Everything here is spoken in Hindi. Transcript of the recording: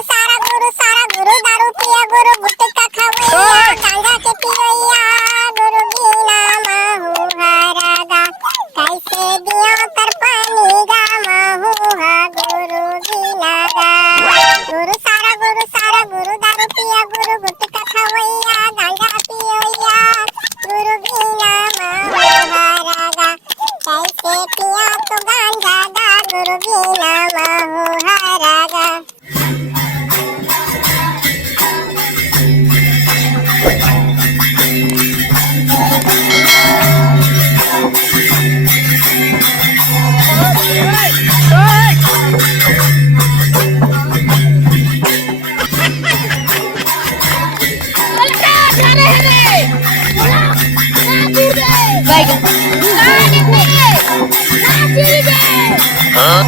गुरु दारू पिया गुरु गुटखा खावैया गांजा के पिवैया गुरु बिना महू हरागा कैसे दिया तर पानी गा महू हा गुरु बिना गा गुरु सारा गुरु दारू पिया गुरु गुटखा खावैया गांजा पिवैया गुरु बिना महू हरागा कैसे पिया तो गांजा गा गुरु बिना महू हरागा Huh?